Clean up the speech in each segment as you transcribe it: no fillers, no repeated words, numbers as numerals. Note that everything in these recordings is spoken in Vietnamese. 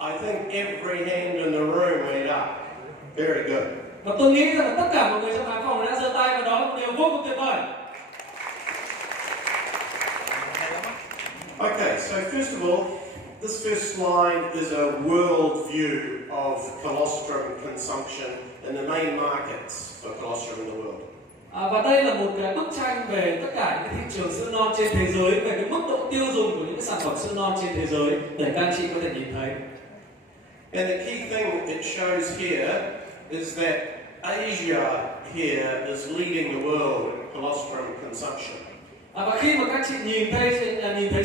I think every hand in the room went up. Very good. Và tôi nghĩ rằng là tất cả mọi người trong khán phòng đã giơ tay và đó là một điều vô cùng tuyệt vời. Okay, so first of all, this first slide is a world view of colostrum consumption in the main markets for colostrum in the world. Và đây là một cái bức tranh về tất cả những thị trường sữa non trên thế giới, về cái mức độ tiêu dùng của những cái sản phẩm sữa non trên thế giới để các anh chị có thể nhìn thấy. And the key thing it shows here is that Asia here is leading the world in colostrum consumption. Và khi mà các chị nhìn thấy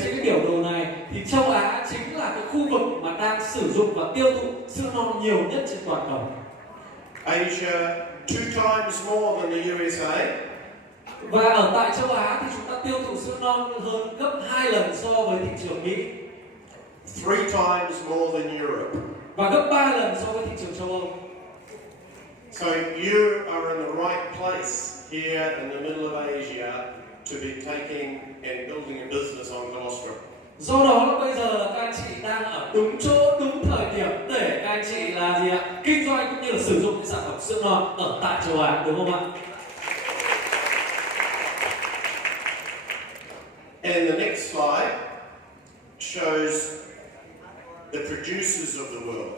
trên cái biểu đồ này thì châu Á chính là cái khu vực mà đang sử dụng và tiêu thụ sữa non nhiều nhất trên toàn cầu. Asia 2 times more than the USA. Và ở tại châu Á thì chúng ta tiêu thụ sữa non hơn gấp 2 lần so với thị trường Mỹ. 3 times more than Europe. Và gấp 3 lần so với thị trường châu Âu. So you are in the right place here in the middle of Asia to be taking and building a business on colostrum. Do đó là bây giờ là các anh chị đang ở đúng chỗ, đúng thời điểm để các anh chị là gì ạ? Kinh doanh cũng như là sử dụng những sản phẩm sữa non ở tại châu Á, đúng không ạ? And the next slide shows the producers of the world.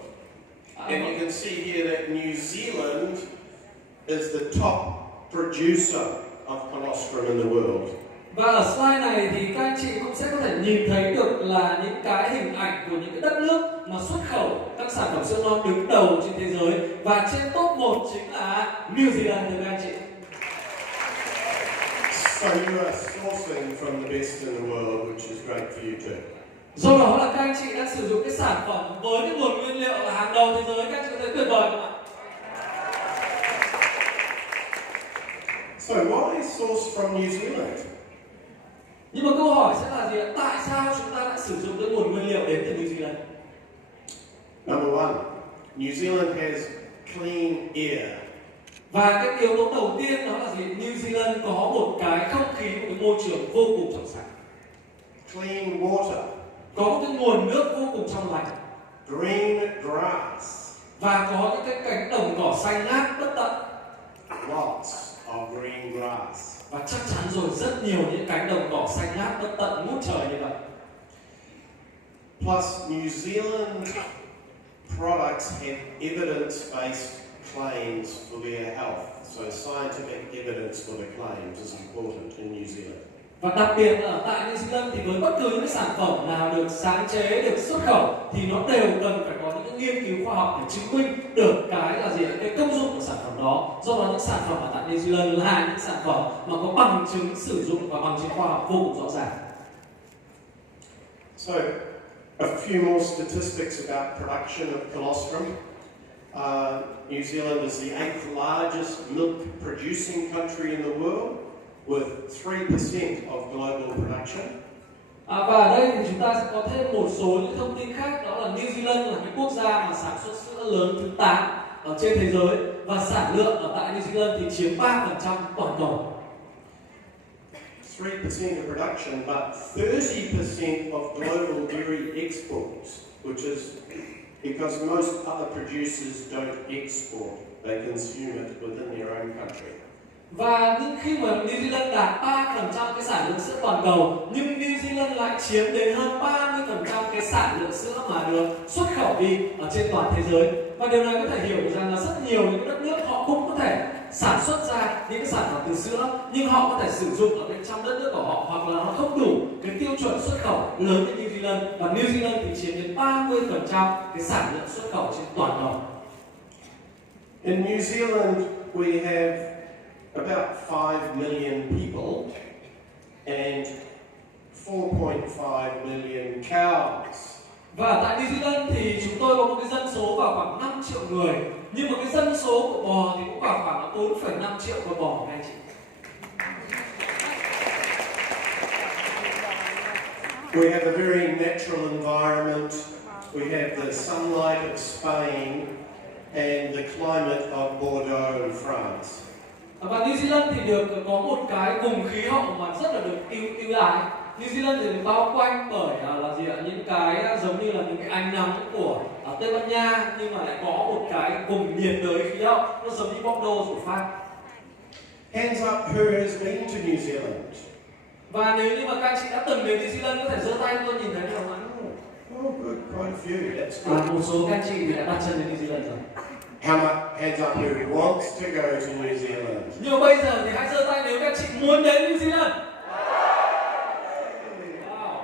And you can see here that New Zealand is the top producer of colostrum in the world. Và ở slide này thì các anh chị cũng sẽ có thể nhìn thấy được là những cái hình ảnh của những cái đất nước mà xuất khẩu các sản phẩm sữa non đứng đầu trên thế giới, và trên top 1 chính là New Zealand, thưa các anh chị. So you are sourcing from the best in the world, which is great for you too. Do đó là các anh chị đang sử dụng cái sản phẩm với cái nguồn nguyên liệu là hàng đầu thế giới, các anh chị có thấy tuyệt vời không ạ? So why source from New Zealand? Nhưng mà câu hỏi sẽ là gì ạ? Tại sao chúng ta lại sử dụng cái nguồn nguyên liệu đến từ New Zealand? Number one, New Zealand has clean air. Và cái yếu tố đầu tiên đó là gì? New Zealand có một cái không khí, một cái môi trường vô cùng trong sạch. Clean water. Có một cái nguồn nước vô cùng trong lành. Green grass. Và có những cái cánh đồng cỏ xanh ngát bất tận. Lots of green grass. Và chắc chắn rồi, rất nhiều những cánh đồng cỏ xanh ngát bất tận ngút trời như vậy. Plus, New Zealand products have evidence-based claims for their health. So scientific evidence for the claims is important in New Zealand. Và đặc biệt là ở tại New Zealand thì với bất cứ những cái sản phẩm nào được sáng chế, được xuất khẩu thì nó đều cần phải có những cái nghiên cứu khoa học để chứng minh được cái là gì, cái công dụng của sản phẩm đó. Do đó những sản phẩm ở tại New Zealand là những sản phẩm mà có bằng chứng sử dụng và bằng chứng khoa học vô cùng rõ ràng. So, a few more statistics about production of colostrum. New Zealand is the 8th largest milk producing country in the world, with 3% of global production. Và ở đây thì chúng ta sẽ có thêm một số những thông tin khác, đó là New Zealand là cái quốc gia mà sản xuất sữa lớn thứ 8 ở trên thế giới, và sản lượng ở tại New Zealand thì chiếm 3% toàn cầu. 3% of production, but 30% of global dairy exports, which is because most other producers don't export, they consume it within their own country. Và nhưng khi mà New Zealand đạt 3% cái sản lượng sữa toàn cầu, nhưng New Zealand lại chiếm đến hơn 30% cái sản lượng sữa mà được xuất khẩu đi ở trên toàn thế giới. Và điều này có thể hiểu rằng là rất nhiều những đất nước họ cũng có thể sản xuất ra những cái sản phẩm từ sữa, nhưng họ có thể sử dụng ở bên trong đất nước của họ, hoặc là nó không đủ cái tiêu chuẩn xuất khẩu lớn như New Zealand, và New Zealand thì chiếm đến 30% cái sản lượng xuất khẩu trên toàn cầu. In New Zealand, we have about 5 million people and 4.5 million cows. Và tại New Zealand thì chúng tôi có một cái dân số vào khoảng 5 triệu người, nhưng mà cái dân số của bò thì cũng vào khoảng 4,5 triệu con bò, anh chị. We have a very natural environment. We have the sunlight of Spain and the climate of Bordeaux in France. Và New Zealand thì được có một cái vùng khí hậu mà rất là được ưu ái. New Zealand thì được bao quanh bởi là gì ạ? Những cái giống như là những cái ánh nắng của Tây Ban Nha, nhưng mà lại có một cái vùng nhiệt đới khí hậu nó giống như Bordeaux của Pháp. Hands up who has been to New Zealand. Và nếu như mà các anh chị đã từng đến New Zealand có thể giơ tay tôi nhìn thấy được không ạ? Oh, good, quite a few. That's good. Một số các anh chị thì đã đặt chân đến New Zealand rồi. How much hands up who wants to go to New Zealand? Nhưng bây giờ thì hãy giơ tay nếu các anh chị muốn đến New Zealand. Wow.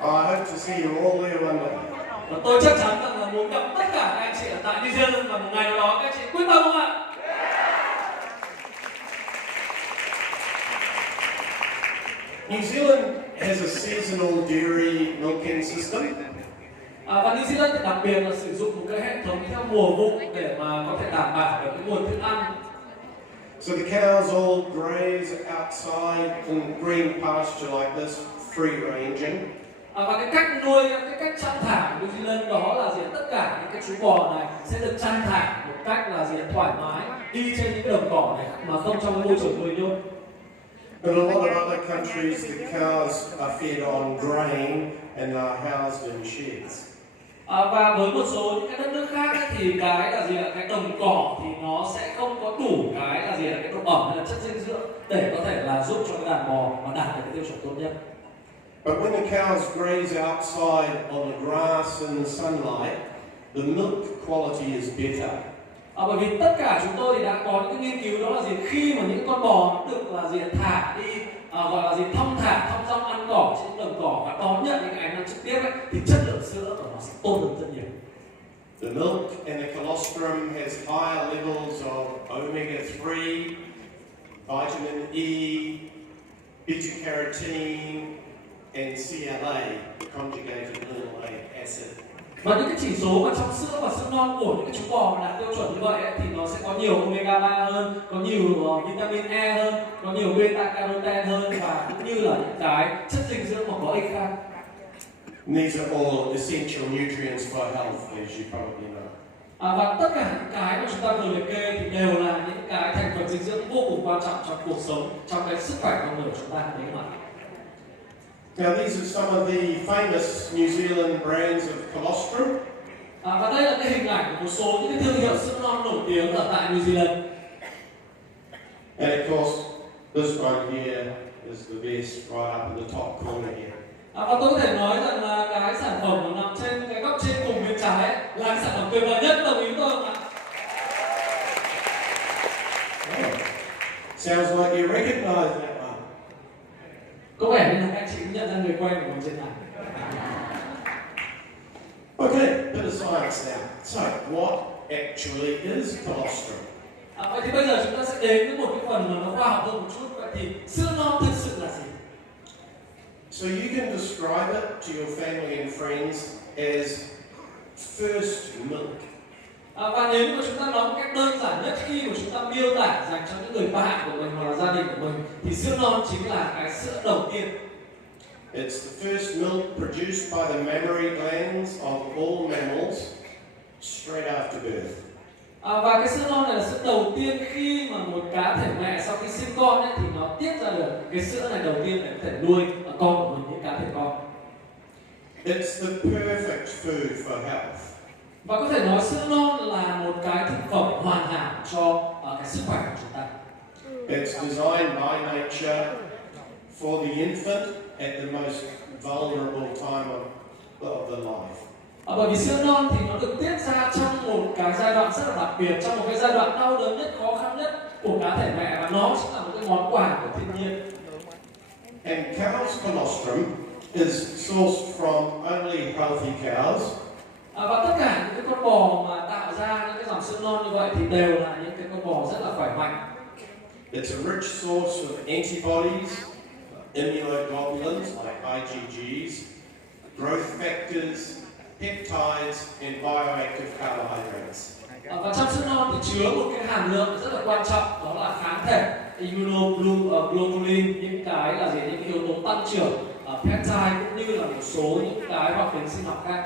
I hope to see you all there one day. Và tôi chắc chắn rằng là muốn gặp tất cả các anh chị ở tại New Zealand và một ngày nào đó các anh chị quyết tâm không ạ? New Zealand has a seasonal dairy milking system. Và New Zealand thì đặc biệt là sử dụng một cái hệ thống theo mùa vụ để mà có thể đảm bảo được cái nguồn thức ăn. So the cows all graze outside in green pasture like this, free ranging. Và cái cách nuôi, cái cách chăn thả của New Zealand đó là gì? Tất cả những cái chú bò này sẽ được chăn thả một cách là gì? Thoải mái, đi trên những cái đồng cỏ này mà không trong cái môi trường nuôi nhốt. In a lot of other countries, the cows are fed on grain and are housed in sheds. Và với một số những cái đất nước khác ấy, thì cái là gì ạ? Cái đồng cỏ thì nó sẽ không có đủ cái là gì ạ? Cái độ ẩm hay là chất dinh dưỡng để có thể là giúp cho cái đàn bò mà đạt được cái tiêu chuẩn tốt nhất. But when the cows graze outside on the grass in the sunlight, the milk quality is better. Bởi vì tất cả chúng tôi thì đã có những cái nghiên cứu đó là gì? Khi mà những con bò được là gì? Thả đi gọi là gì? Thong dong ăn cỏ trên đồng cỏ và đón nhận những cái ánh nắng trực tiếp ấy, thì chất lượng sữa của nó sẽ tốt hơn rất nhiều. The milk and the colostrum has higher levels of omega-3, vitamin E, beta-carotene, and CLA, conjugated linoleic acid. Và những cái chỉ số mà trong sữa và sữa non của những cái chú bò mà đạt tiêu chuẩn như vậy ấy, thì nó sẽ có nhiều omega 3 hơn, có nhiều vitamin E hơn, có nhiều beta carotene hơn và cũng như là những cái chất dinh dưỡng mà có ích khác. These are all essential nutrients for health, as you probably know. Và tất cả những cái mà chúng ta vừa liệt kê thì đều là những cái thành phần dinh dưỡng vô cùng quan trọng trong cuộc sống, trong cái sức khỏe con người của chúng ta đấy mà. Now these are some of the famous New Zealand brands of colostrum. Và đây là cái hình ảnh của một số những cái thương hiệu sữa non nổi tiếng ở tại New Zealand. And of course, this one here is the best, right up in the top corner here. Và tôi có thể nói rằng là cái sản phẩm mà nằm trên cái góc trên cùng bên trái ấy, là cái sản phẩm tuyệt vời nhất, đồng ý tôi không ạ? Oh. Sounds like you recognize that one. Có vẻ như là các anh chị cũng nhận ra người quen của mình trên này. Okay, bit of science now. So, what actually is colostrum? Vậy thì bây giờ chúng ta sẽ đến với một cái phần mà nó khoa học hơn một chút. Vậy thì sữa non thực sự là gì? So you can describe it to your family and friends as first milk. Và nếu mà chúng ta nói một cách đơn giản nhất khi mà chúng ta miêu tả dành cho những người bạn của mình hoặc là gia đình của mình thì sữa non chính là cái sữa đầu tiên. It's the first milk produced by the mammary glands of all mammals straight after birth. Và cái sữa non này là sữa đầu tiên khi mà một cá thể mẹ sau khi sinh con ấy, thì nó tiết ra được cái sữa này đầu tiên để có thể nuôi con của mình, những cá thể con. It's the perfect food for health. Và có thể nói sữa non là một cái thực phẩm hoàn hảo cho cái sức khỏe của chúng ta. It's designed by nature for the infant at the most vulnerable time of their life. Bởi vì sữa non thì nó được tiết ra trong một cái giai đoạn rất là đặc biệt, trong một cái giai đoạn đau đớn nhất, khó khăn nhất của cá thể mẹ, và nó chính là một cái món quà của thiên nhiên. And cow's colostrum is sourced from only healthy cows. Và tất cả những cái con bò mà tạo ra những cái dòng sữa non như vậy thì đều là những cái con bò rất là khỏe mạnh. It's a rich source of antibodies, immunoglobulins like IgGs, growth factors, peptides, and bioactive carbohydrates. Và trong sữa non thì chứa một cái hàm lượng rất là quan trọng, đó là kháng thể, immunoglobulin, những cái là gì, những cái yếu tố tăng trưởng, peptide cũng như là một số những cái hoạt tính sinh học khác.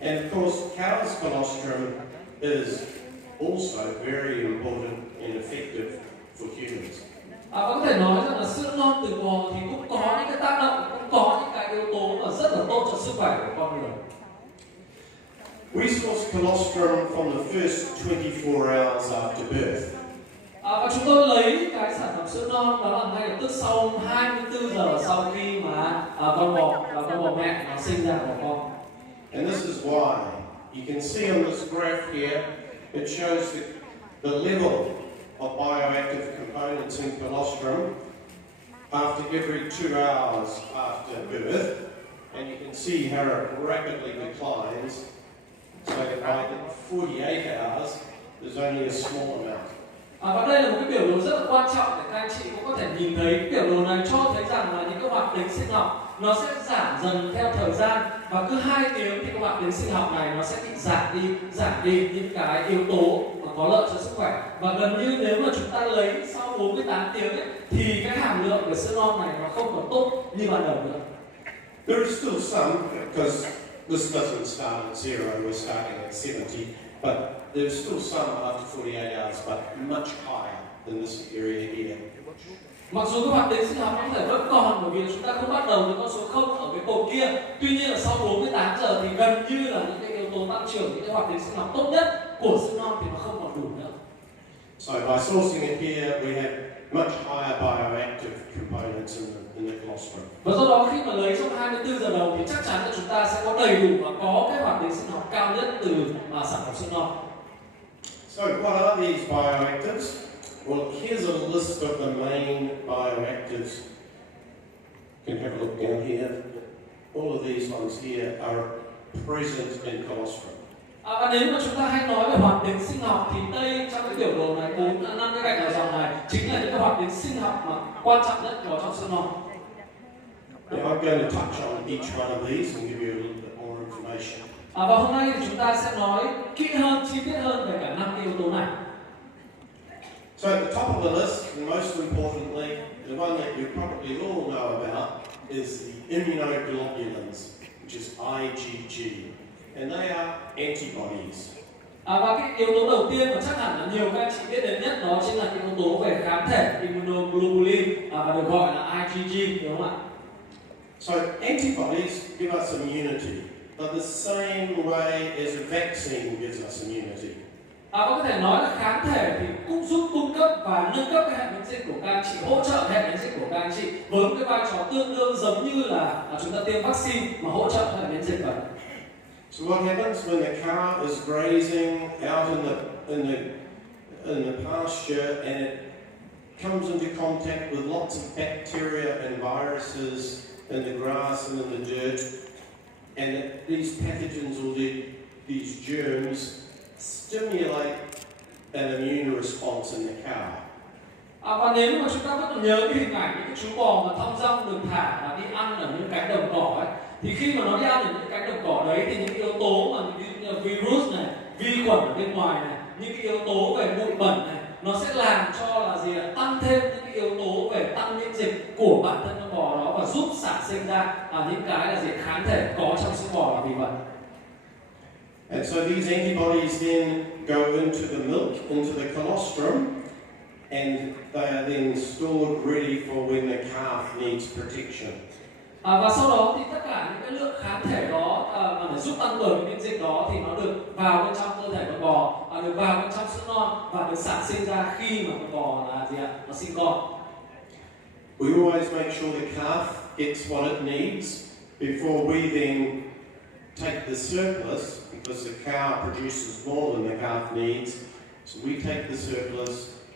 And of course, cow's colostrum is also very important and effective for humans. Và có thể nói rằng là sữa non từ bò thì cũng có những cái tác động, cũng có những cái yếu tố mà rất là tốt cho sức khỏe của con người. We source colostrum from the first 24 hours after birth. Và chúng tôi lấy cái sản phẩm sữa non đó là ngay lập tức sau 24 giờ sau khi mà con bò mẹ nó sinh ra của con. And this is why you can see on this graph here, it shows the level of bioactive components in colostrum after every 2 hours after birth, and you can see how it rapidly declines, so that by 48 hours there's only a small amount. Và đây là một cái biểu đồ rất là quan trọng để các anh chị cũng có thể nhìn thấy. Cái biểu đồ này cho thấy rằng là những cái hoạt tính sinh học nó sẽ giảm dần theo thời gian, và cứ 2 tiếng thì cái hoạt tính sinh học này nó sẽ bị giảm đi những cái yếu tố mà có lợi cho sức khỏe. Và gần như nếu mà chúng ta lấy sau 48 tiếng ấy, thì cái hàm lượng của sữa non này nó không còn tốt như ban đầu nữa. There is still some, because this doesn't start at 0, we're starting at 70, but there's still some after 48 hours, but much higher than this area here. Mặc dù cái hoạt tính sinh học có thể vẫn còn, bởi vì chúng ta không bắt đầu từ con số 0 ở cái cột kia. Tuy nhiên là sau 48 giờ thì gần như là những cái yếu tố tăng trưởng, những cái hoạt tính sinh học tốt nhất của sữa non thì nó không còn đủ nữa. So by sourcing it here, we have much higher bioactive components in the colostrum. Và do đó khi mà lấy trong 24 giờ đầu thì chắc chắn là chúng ta sẽ có đầy đủ và có cái hoạt tính sinh học cao nhất từ sản phẩm sữa non. So what are these bioactives? Well, here's a list of the main bioactives. You can have a look down here. All of these ones here are present in colostrum. Và nếu mà chúng ta hay nói về hoạt tính sinh học thì đây trong cái biểu đồ này 4-5 cái gạch ở dòng này chính là những cái hoạt tính sinh học mà quan trọng nhất có trong sữa non. Now I'm going to touch on each one of these and give you a little bit more information. Và hôm nay thì chúng ta sẽ nói kỹ hơn, chi tiết hơn về cả 5 cái yếu tố này. So at the top of the list, and most importantly, the one that you probably all know about is the immunoglobulins, which is IgG, and they are antibodies. Và cái yếu tố đầu tiên mà chắc hẳn là nhiều các anh chị biết đến nhất đó chính là cái yếu tố về kháng thể immunoglobulin, và được gọi là IgG, đúng không ạ? So antibodies give us immunity, but the same way as a vaccine gives us immunity. Có thể nói là kháng thể thì cũng giúp cung cấp và nâng cấp cái hệ miễn dịch của các anh chị, hỗ trợ hệ miễn dịch của các anh chị với một cái vai trò tương đương giống như là chúng ta tiêm vaccine mà hỗ trợ hệ miễn dịch vậy. So what happens when the cow is grazing out in the pasture and it comes into contact with lots of bacteria and viruses in the grass and in the dirt, and these pathogens or these germs stimulate an immune response in the cow. Và nếu mà chúng ta vẫn nhớ cái hình ảnh những cái chú bò mà thong dong được thả và đi ăn ở những cánh đồng cỏ ấy, thì khi mà nó đi ăn ở những cánh đồng cỏ đấy thì những yếu tố mà những virus này, vi khuẩn ở bên ngoài này, những cái yếu tố về bụi bẩn này, nó sẽ làm cho là gì ạ? Tăng thêm những cái yếu tố về tăng miễn dịch của bản thân con bò đó và giúp sản sinh ra những cái là gì kháng thể có trong sữa bò là vì vậy. And so these antibodies then go into the milk, into the colostrum, and they are then stored ready for when the calf needs protection. Và sau đó thì tất cả những cái lượng kháng thể đó mà để giúp tăng cường cái miễn dịch đó thì nó được vào bên trong cơ thể con bò, được vào bên trong sữa non và được sản sinh ra khi mà con bò là gì ạ? Nó sinh con. We always make sure the calf gets what it needs before we then take the surplus, because the cow produces more than the calf needs. So we take the surplus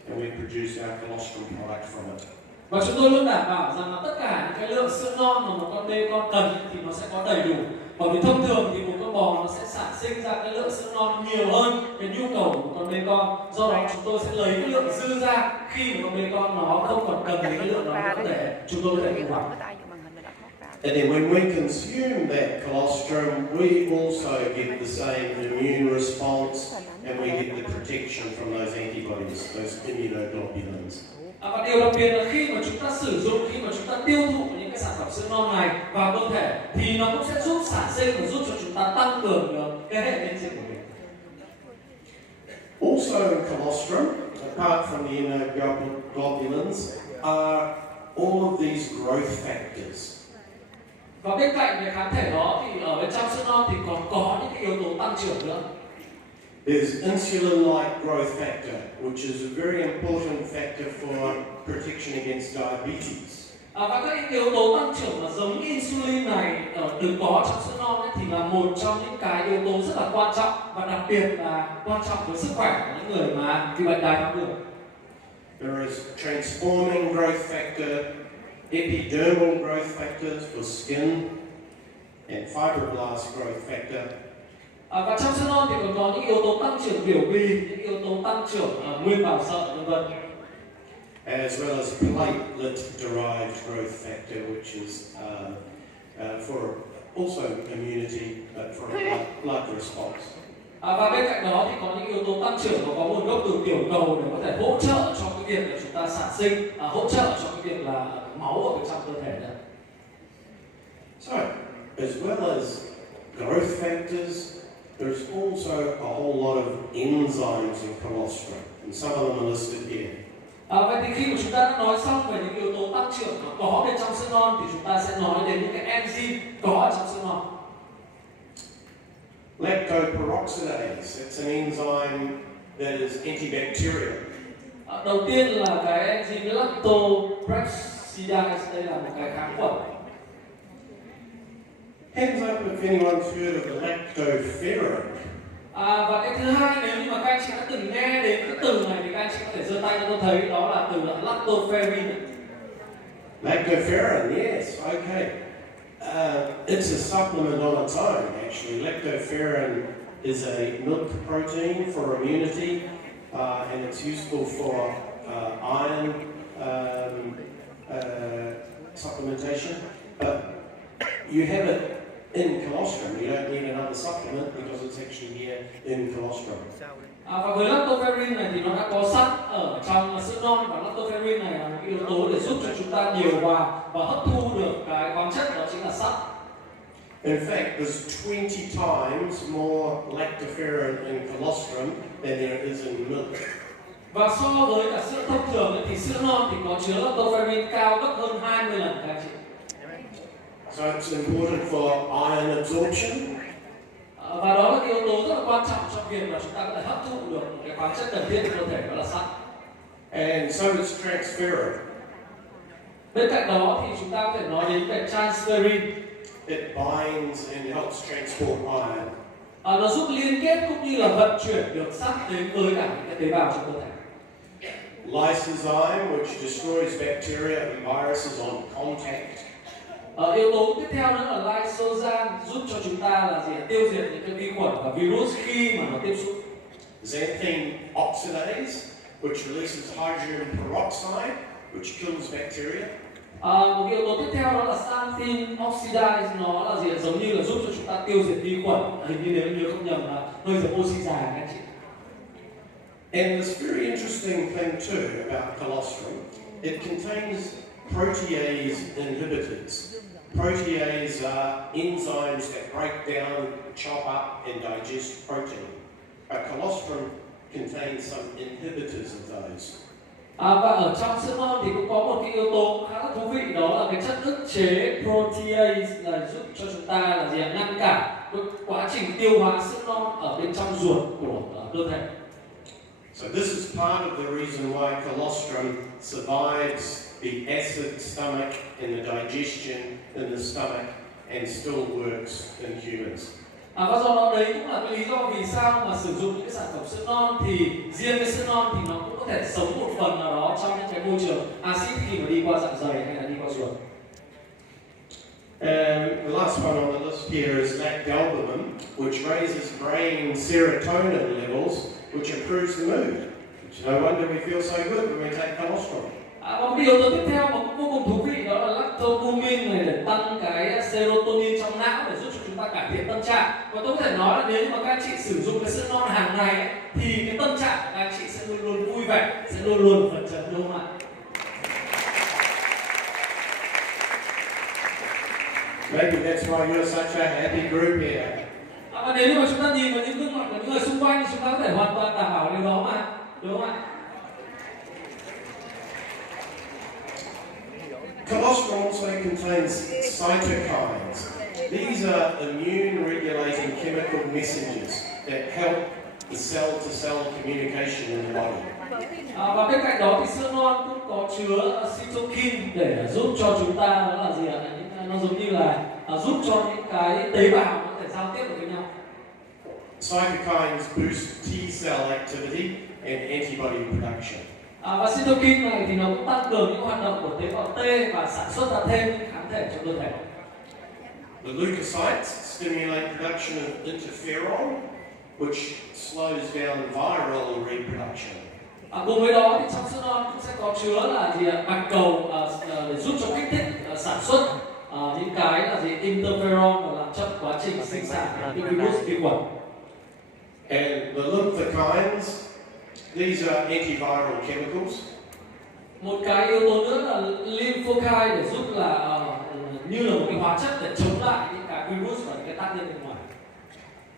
and we produce our colostrum product from it. Và chúng tôi luôn đảm bảo rằng là tất cả những cái lượng sữa non mà một con bê con cần thì nó sẽ có đầy đủ. Bởi vì thông thường thì một con bò nó sẽ sản sinh ra cái lượng sữa non nhiều hơn cái nhu cầu của một con bê con. Do đó chúng tôi sẽ lấy cái lượng dư ra khi mà con bê con nó không còn cần đến cái lượng đó nữa để chúng tôi có thể thu hoạch. And then when we consume that colostrum, we also get the same immune response and we get the protection from those antibodies, those immunoglobulins. Và điều đặc biệt là khi mà chúng ta sử dụng, khi mà chúng ta tiêu thụ những cái sản phẩm sữa non này vào cơ thể thì nó cũng sẽ giúp sản sinh và giúp cho chúng ta tăng cường được cái hệ miễn dịch của mình. Also in colostrum, apart from the immunoglobulins, are all of these growth factors. Và bên cạnh cái kháng thể đó thì ở bên trong sữa non thì còn có những cái yếu tố tăng trưởng nữa. There's insulin-like growth factor, which is a very important factor for protection against diabetes. Và các yếu tố tăng trưởng mà giống insulin này được có trong sữa non ấy, thì là một trong những cái yếu tố rất là quan trọng và đặc biệt là quan trọng với sức khỏe của những người mà bị bệnh đái tháo đường. There is transforming growth factor, epidermal growth factors for skin, and fibroblast growth factor. Và trong sữa non thì còn có những yếu tố tăng trưởng biểu bì, những yếu tố tăng trưởng nguyên bào sợi vân vân. As well as platelet-derived growth factor, which is for also immunity, but for blood response. Và bên cạnh đó thì có những yếu tố tăng trưởng có nguồn gốc từ tiểu cầu để có thể hỗ trợ cho cái việc là chúng ta sản sinh, hỗ trợ cho cái việc là máu ở bên trong cơ thể nữa. So, as well as growth factors, there's also a whole lot of enzymes in colostrum, and some of them are listed here. Vậy thì khi mà chúng ta đã nói xong về những yếu tố tăng trưởng mà có bên trong sữa non thì chúng ta sẽ nói đến những cái enzyme có trong sữa non. Lactoperoxidase, it's an enzyme that is antibacterial. Đầu tiên là cái enzyme lactoperoxidase, đây là một cái kháng khuẩn. Hands up if anyone's heard of the lactoferrin. Và cái thứ hai, nếu như mà các anh chị đã từng nghe đến cái từ này thì các anh chị có thể giơ tay cho tôi thấy, đó là từ lactoferrin. Lactoferrin, yes, okay. It's a supplement on its own, actually. Lactoferrin is a milk protein for immunity, and it's useful for iron supplementation. But you have it in colostrum. You don't need another supplement because it's actually here in colostrum. Và với lactoferrin này thì nó đã có sẵn ở trong sữa non, và lactoferrin này là một yếu tố để giúp cho chúng ta điều hòa và hấp thu được cái khoáng chất, đó chính là sắt. In fact, there's 20 times more lactoferrin in colostrum than there is in milk. Và so với cả sữa thông thường ấy, thì sữa non thì có chứa lactoferrin cao gấp hơn 20 lần các anh chị. So it's important for iron absorption. Và đó là cái yếu tố rất là quan trọng trong việc là chúng ta có thể hấp thụ được cái khoáng chất cần thiết trong cơ thể, đó là sắt. And so it's transferrin. Bên cạnh đó thì chúng ta có thể nói đến về transferrin. It binds and helps transport iron. Nó giúp liên kết cũng như là vận chuyển được sắt đến với cả những cái tế bào trong cơ thể. Lysozyme, which destroys bacteria and viruses on contact. Yếu tố tiếp theo nữa là lysozyme, giúp cho chúng ta là gì? Tiêu diệt những cái vi khuẩn và virus khi mà nó tiếp xúc. Xanthine oxidase, which releases hydrogen peroxide, which kills bacteria. Một yếu tố tiếp theo đó là xanthine oxidase, nó là gì? Giống như là giúp cho chúng ta tiêu diệt vi khuẩn. Hình như nếu như không nhầm là hơi giống oxy già các anh chị. And this very interesting thing too about colostrum, it contains protease inhibitors. Protease are enzymes that break down, chop up, and digest protein. But colostrum contains some inhibitors of those. Và ở trong sữa non thì cũng có một cái yếu tố khá là thú vị, đó là cái chất ức chế protease là giúp cho chúng ta là gì? Ngăn cản quá trình tiêu hóa sữa non ở bên trong ruột của cơ thể. So this is part of the reason why colostrum survives the acid stomach and the digestion in the stomach and still works in humans. Và do đó đấy cũng là cái lý do vì sao mà sử dụng những cái sản phẩm sữa non thì riêng cái sữa non thì nó cũng có thể sống một phần nào đó trong những cái môi trường axit khi mà đi qua dạ dày hay là đi qua ruột. The last one on the list here is lactalbumin, which raises brain serotonin levels, which improves the mood. It's no wonder we feel so good when we take colostrum. Và một yếu tố tiếp theo mà cũng vô cùng thú vị đó là lactalbumin này để tăng cái serotonin trong não để giúp cho chúng ta cải thiện tâm trạng. Và tôi có thể nói là nếu như mà các anh chị sử dụng cái sữa non hàng ngày ấy, thì cái tâm trạng của các anh chị sẽ luôn luôn vui vẻ, sẽ luôn luôn phấn chấn, đúng không ạ? Maybe that's why you're such a happy group here. Và nếu như mà chúng ta nhìn vào những gương mặt của những người xung quanh thì chúng ta có thể hoàn toàn đảm bảo điều đó mà, đúng không ạ? Colostrum also contains cytokines. These are immune-regulating chemical messengers that help the cell-to-cell communication in the body. Và bên cạnh đó thì sữa non cũng có chứa cytokine để giúp cho chúng ta đó là gì ạ? Nó giống như là giúp cho những cái tế bào có thể giao tiếp được với nhau. Cytokines boost T-cell activity and antibody production. Và cytokine này thì nó cũng tăng cường những hoạt động của tế bào T và sản xuất ra thêm những kháng thể trong cơ thể. The leukocytes stimulate production of interferon, which slows down viral reproduction. Cùng với đó thì trong sữa non cũng sẽ có chứa là gì ạ? Bạch cầu để giúp cho kích thích sản xuất những cái là gì interferon và làm chậm quá trình sinh sản những virus vi khuẩn. And the lymphokines, these are antiviral chemicals. Một cái yếu tố nữa là lymphocyte để giúp là như là một cái hóa chất để chống lại những cái virus và những cái tác nhân bên ngoài.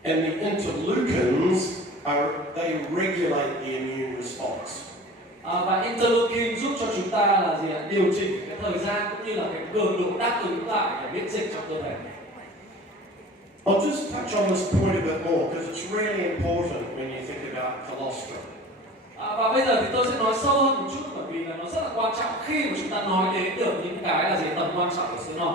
And the interleukins they regulate the immune response. Và interleukin giúp cho chúng ta là gì ạ? Điều chỉnh cái thời gian cũng như là cái cường độ đáp ứng lại để miễn dịch trong cơ thể. I'll just touch on this point a bit more because it's really important when you think about colostrum. Và bây giờ thì tôi sẽ nói sâu hơn một chút bởi vì là nó rất là quan trọng khi mà chúng ta nói đến được những cái là gì tầm quan trọng của sữa non.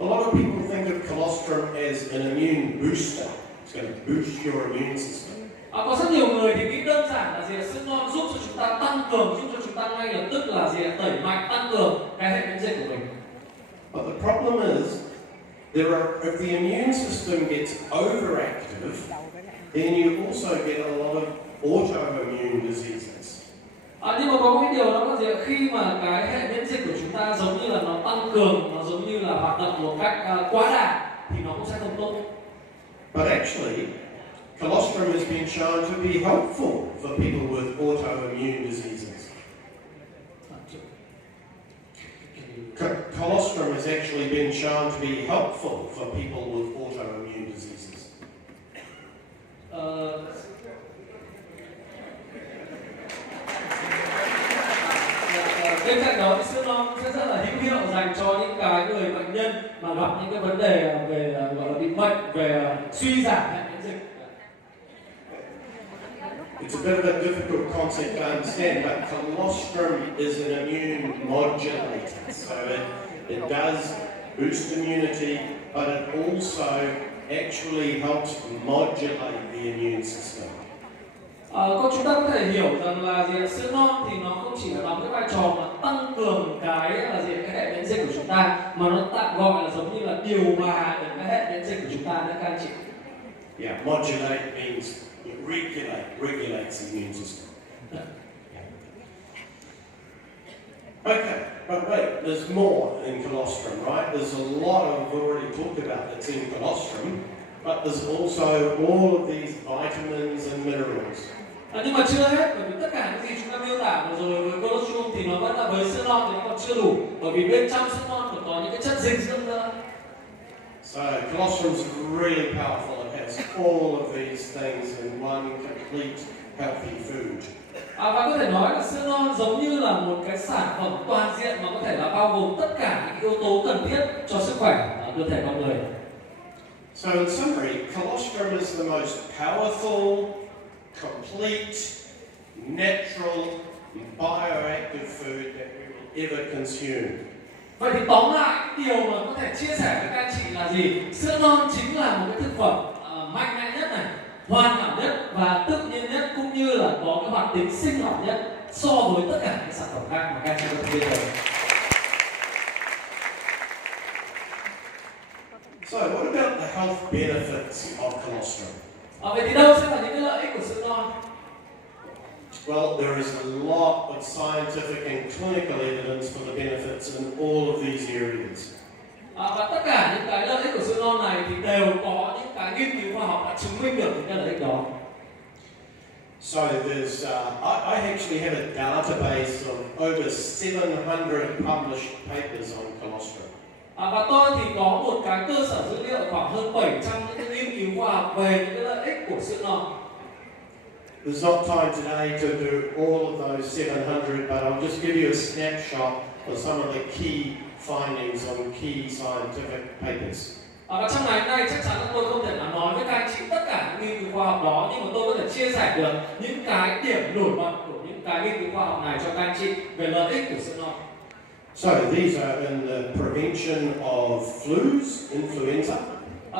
A lot of people think of colostrum as an immune booster. It's going to boost your immune system. Có rất nhiều người thì nghĩ đơn giản là gì sữa non giúp cho chúng ta tăng cường, giúp cho chúng ta ngay lập tức là gì tẩy mạnh tăng cường cái hệ miễn dịch của mình. But the problem is, if the immune system gets overactive, then you also get a lot of autoimmune diseases. Nhưng mà có một cái điều đó là gì khi mà cái hệ miễn dịch của chúng ta giống như là nó tăng cường, nó giống như là hoạt động một cách quá đà thì nó cũng sẽ không tốt. But actually, colostrum has been shown to be helpful for people with autoimmune diseases. Colostrum has actually been shown to be helpful for people with autoimmune diseases. Bên cạnh đó thì sữa non sẽ rất là hữu hiệu dành cho những cái người bệnh nhân mà gặp những cái vấn đề về gọi là bị bệnh, về suy giảm hệ miễn dịch. It's a bit of a difficult concept to understand, but colostrum is an immune modulator. So it does boost immunity, but it also actually helps modulate the immune system. Chúng ta có thể hiểu rằng là sữa non thì nó không chỉ là đóng cái vai trò mà tăng cường cái là cái hệ miễn dịch của chúng ta, mà nó tạm gọi là giống như là điều hòa để cái hệ miễn dịch của chúng ta nữa các anh chị. Yeah, modulate means regulates the immune system. Okay, but wait, there's more in colostrum, right? There's a lot we've already talked about that's in colostrum, but there's also all of these vitamins and minerals. Nhưng mà chưa hết, bởi vì tất cả những gì chúng ta miêu tả vừa rồi với colostrum thì nó vẫn là với sữa non thì nó còn chưa đủ, bởi vì bên trong sữa non còn có những cái chất dinh dưỡng nữa. So colostrum is really powerful. It has all of these things in one complete healthy food. Và có thể nói là sữa non giống như là một cái sản phẩm toàn diện mà có thể là bao gồm tất cả những yếu tố cần thiết cho sức khỏe cơ thể con người. So in summary, colostrum is the most powerful, complete, natural, bioactive food that we will ever consume. Vậy thì tóm lại điều mà có thể chia sẻ với các anh chị là gì? Sữa non chính là một cái thực phẩm mạnh mẽ nhất này, hoàn hảo nhất và tự nhiên nhất, cũng như là có cái hoạt tính sinh học nhất so với tất cả những sản phẩm khác mà các anh chị có thể biết được. So what about the health benefits of colostrum? Vậy thì đâu sẽ là những cái lợi ích của sữa non? Well, there is a lot of scientific and clinical evidence for the benefits in all of these areas. Và tất cả những cái lợi ích của sữa non này thì đều có những cái nghiên cứu khoa học đã chứng minh được những cái lợi ích đó. So there's, I actually have a database of over 700 published papers on colostrum. Và tôi thì có một cái cơ sở dữ liệu khoảng hơn 700 những cái nghiên cứu khoa học về những cái lợi ích của sữa non. There's not time today to do all of those 700, but I'll just give you a snapshot are some of the key findings on key scientific papers. Và trong ngày hôm nay chắc chắn là tôi không thể nói với các anh chị tất cả những nghiên cứu khoa học đó, nhưng mà tôi có thể chia sẻ được những cái điểm nổi bật của những cái nghiên cứu khoa học này cho các anh chị về lợi ích của sữa non. So these are in the prevention of flus, influenza.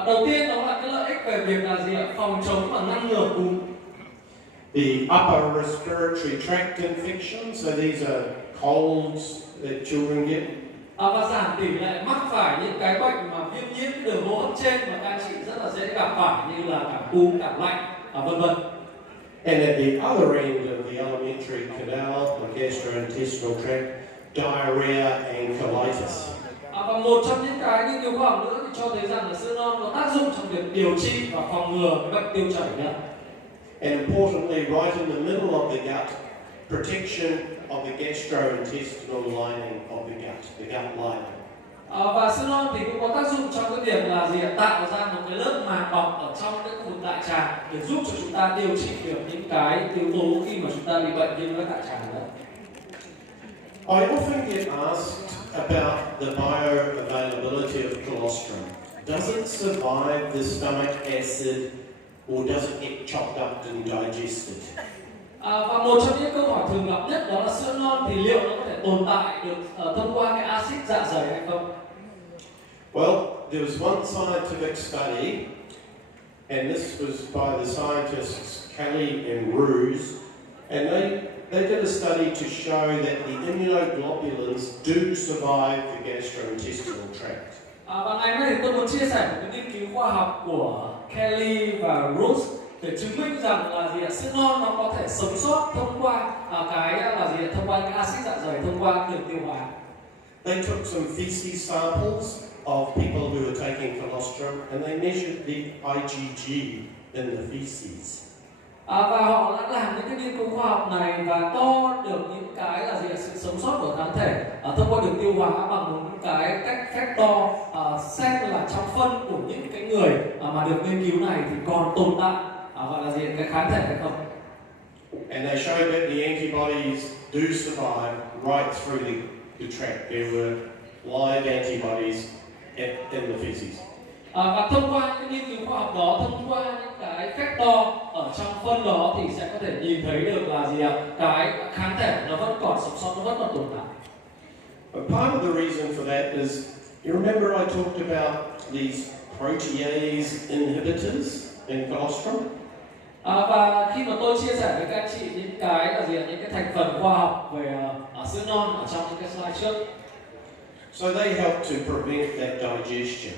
Đầu tiên đó là cái lợi ích về việc là gì ạ? Phòng chống và ngăn ngừa cúm. The upper respiratory tract infections, so these are colds that children get. Và giảm tỷ lệ mắc phải những cái bệnh mà viêm nhiễm đường hô hấp trên mà các anh chị rất là dễ gặp phải, như là cảm cúm, cảm lạnh, vân vân. And at the other end of the alimentary canal, the gastrointestinal tract, diarrhea and colitis. Và một trong những cái nghiên cứu khoa học nữa thì cho thấy rằng là sữa non có tác dụng trong việc điều trị và phòng ngừa cái bệnh tiêu chảy nữa. And importantly, right in the middle of the gut, protection of the gastrointestinal lining of the gut lining. Và sữa non thì cũng có tác dụng trong cái việc là gì ạ? Tạo ra một cái lớp màng bọc ở trong cái khu vực đại tràng để giúp cho chúng ta điều trị được những cái yếu tố khi mà chúng ta bị bệnh viêm loét đại tràng nữa. I often get asked about the bioavailability of colostrum. Does it survive the stomach acid or does it get chopped up and digested? Và một trong những câu hỏi thường gặp nhất đó là sữa non thì liệu nó có thể tồn tại được thông qua cái axit dạ dày hay không? Well, there was one scientific study, and this was by the scientists Kelly and Ruse, and they did a study to show that the immunoglobulins do survive the gastrointestinal tract. Và ngày hôm nay thì tôi muốn chia sẻ một cái nghiên cứu khoa học của Kelly và Ruse để chứng minh rằng là gì ạ? Sữa non nó có thể sống sót thông qua cái là gì ạ? Thông qua cái axit dạ dày, thông qua đường tiêu hóa. They took some feces samples of people who were taking colostrum, and they measured the IgG in the feces. Và họ đã làm những cái nghiên cứu khoa học này và đo được những cái là gì ạ? Sự sống sót của kháng thể thông qua đường tiêu hóa bằng một cái cách phép đo xem là trong phân của những cái người mà được nghiên cứu này thì còn tồn tại gọi là gì cái kháng thể hay không. And they showed that the antibodies do survive right through the tract. There were live antibodies in the feces. Và thông qua những nghiên cứu khoa học đó, thông qua những cái phép đo ở trong phân đó thì sẽ có thể nhìn thấy được là gì ạ? Cái kháng thể nó vẫn còn sống sót, nó vẫn còn tồn tại. But part of the reason for that is, you remember I talked about these protease inhibitors in colostrum? Và khi mà tôi chia sẻ với các anh chị những cái là gì ạ? Những cái thành phần khoa học về sữa non ở trong những cái slide trước. So they help to prevent that digestion.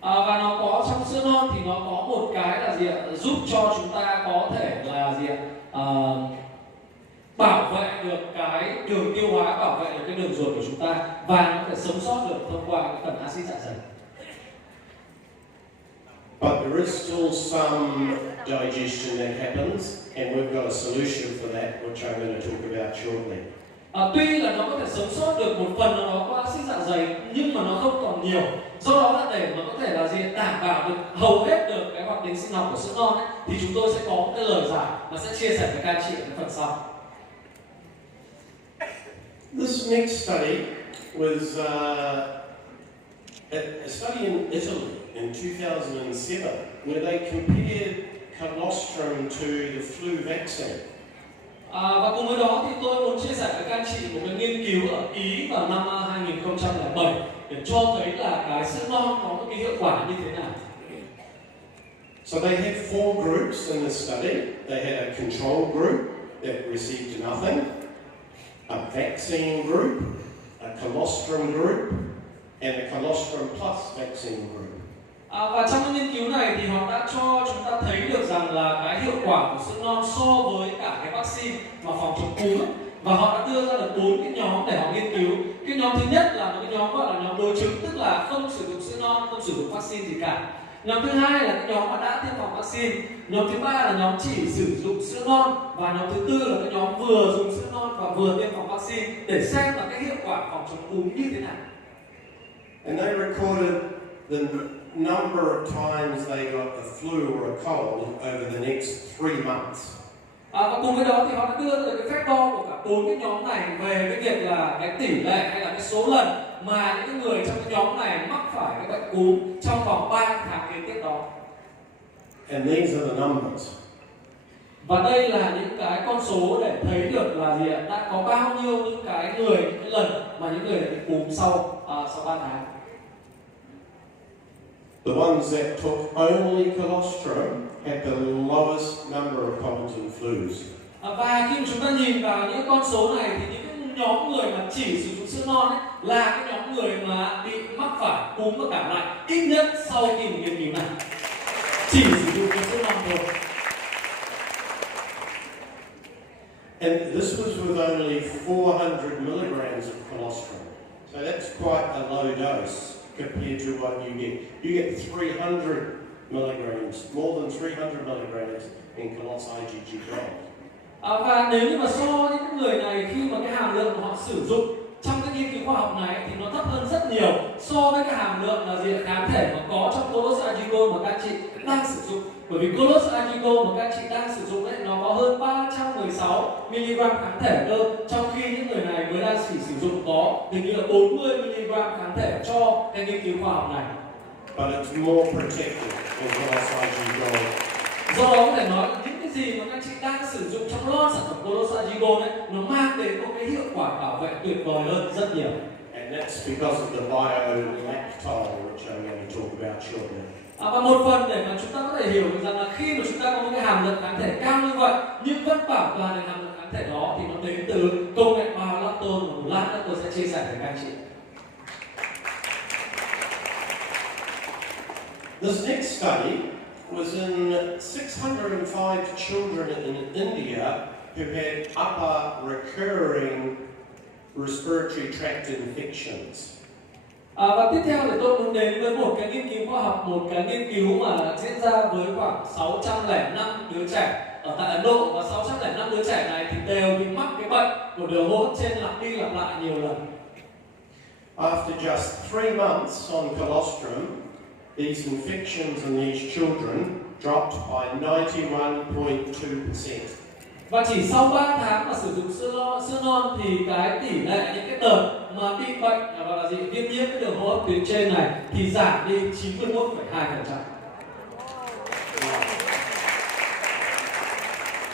Và nó có trong sữa non thì nó có một cái là gì ạ? Giúp cho chúng ta có thể là gì ạ? Bảo vệ được cái đường tiêu hóa, bảo vệ được cái đường ruột của chúng ta và nó có thể sống sót được thông qua cái phần axit dạ dày. But there is still some digestion that happens, and we've got a solution for that, which I'm going to talk about shortly. Tuy là nó có thể sống sót được một phần nào đó qua axit dạ dày nhưng mà nó không còn nhiều. Do đó là để mà có thể là gì đảm bảo được hầu hết được cái hoạt tính sinh học của sữa non ấy, thì chúng tôi sẽ có một cái lời giải và sẽ chia sẻ với các anh chị ở cái phần sau. This next study was a study in Italy in 2007 where they compared colostrum to the flu vaccine. Và cùng với đó thì tôi muốn chia sẻ với các anh chị một cái nghiên cứu ở Ý vào năm 2007 để cho thấy là cái sữa non có một cái hiệu quả như thế nào. So they had 4 groups in the study. They had a control group that received nothing, a vaccine group, a colostrum group, and a colostrum plus vaccine group. Và trong cái nghiên cứu này thì họ đã cho chúng ta thấy được rằng là cái hiệu quả của sữa non so với cả cái vaccine mà phòng chống cúm, và họ đã đưa ra được 4 cái nhóm để họ nghiên cứu. Cái nhóm thứ nhất là một cái nhóm gọi là nhóm đối chứng, tức là không sử dụng sữa non, không sử dụng vaccine gì cả. Nhóm thứ hai là cái nhóm mà đã tiêm phòng vaccine. Nhóm thứ ba là nhóm chỉ sử dụng sữa non, và nhóm thứ tư là cái nhóm vừa dùng sữa non và vừa tiêm phòng vaccine để xem là cái hiệu quả phòng chống cúm như thế nào. And they recorded the number of times they got a flu or a cold over the next 3 months. Và cùng với đó thì họ đã đưa ra cái phép đo của cả 4 cái nhóm này về cái việc là cái tỷ lệ hay là cái số lần mà những cái người trong cái nhóm này mắc phải cái bệnh cúm trong vòng 3 tháng kế tiếp đó. And these are the numbers. Và đây là những cái con số để thấy được là gì ạ? Đã có bao nhiêu những cái người, những cái lần mà những người đã bị cúm sau 3 tháng. The ones that took only colostrum had the lowest number of colds and flus. Và khi chúng ta nhìn vào những con số này thì những cái nhóm người mà chỉ sử dụng sữa non ấy là cái nhóm người mà bị mắc phải cúm và cảm lạnh ít nhất sau khi một nghiên cứu này. Chỉ sử dụng cái sữa non thôi. And this was with only 400 milligrams of colostrum. So that's quite a low dose compared to what you get. You get 300 milligrams, more than 300 milligrams in colossal IgG gold. Và nếu như mà so với những người này khi mà cái hàm lượng mà họ sử dụng trong cái nghiên cứu khoa học này thì nó thấp hơn rất nhiều so với cái hàm lượng là gì, kháng thể mà có trong colossal IgG gold mà các anh chị đang sử dụng. Bởi vì colossal IgG gold mà các anh chị đang sử dụng đấy nó có hơn 316 mg kháng thể cơ, trong khi những người này mới đang chỉ sử dụng có hình như là 40 mg kháng thể cho cái nghiên cứu khoa học này. But it's more protective than colossal IgG gold. Do đó có thể nói là những cái gì mà các chị đang sử dụng trong lon sản phẩm colossal IgG gold ấy, nó mang đến một cái hiệu quả bảo vệ tuyệt vời hơn rất nhiều. And that's because of the bio-lactol, which I'm going to talk about shortly. Và một phần để mà chúng ta có thể hiểu được rằng là khi mà chúng ta có một cái hàm lượng kháng thể cao như vậy nhưng vẫn bảo toàn được hàm lượng kháng thể đó thì nó đến từ công nghệ bio-lactol mà một lát nữa tôi sẽ chia sẻ với các anh chị. This next study was in 605 children in India who had upper recurring respiratory tract infections. Và tiếp theo thì tôi muốn đến với một cái nghiên cứu khoa học, một cái nghiên cứu mà diễn ra với khoảng 605 đứa trẻ ở tại Ấn Độ, và 605 đứa trẻ này thì đều bị mắc cái bệnh của đường hô hấp trên lặp đi lặp lại nhiều lần. After just 3 months on colostrum, these infections in these children dropped by 91.2%. Và chỉ sau 3 tháng mà sử dụng sữa non thì cái tỷ lệ những cái đợt mà bị bệnh gọi là gì, viêm nhiễm cái đường hô hấp tuyến trên này thì giảm đi 91,2%.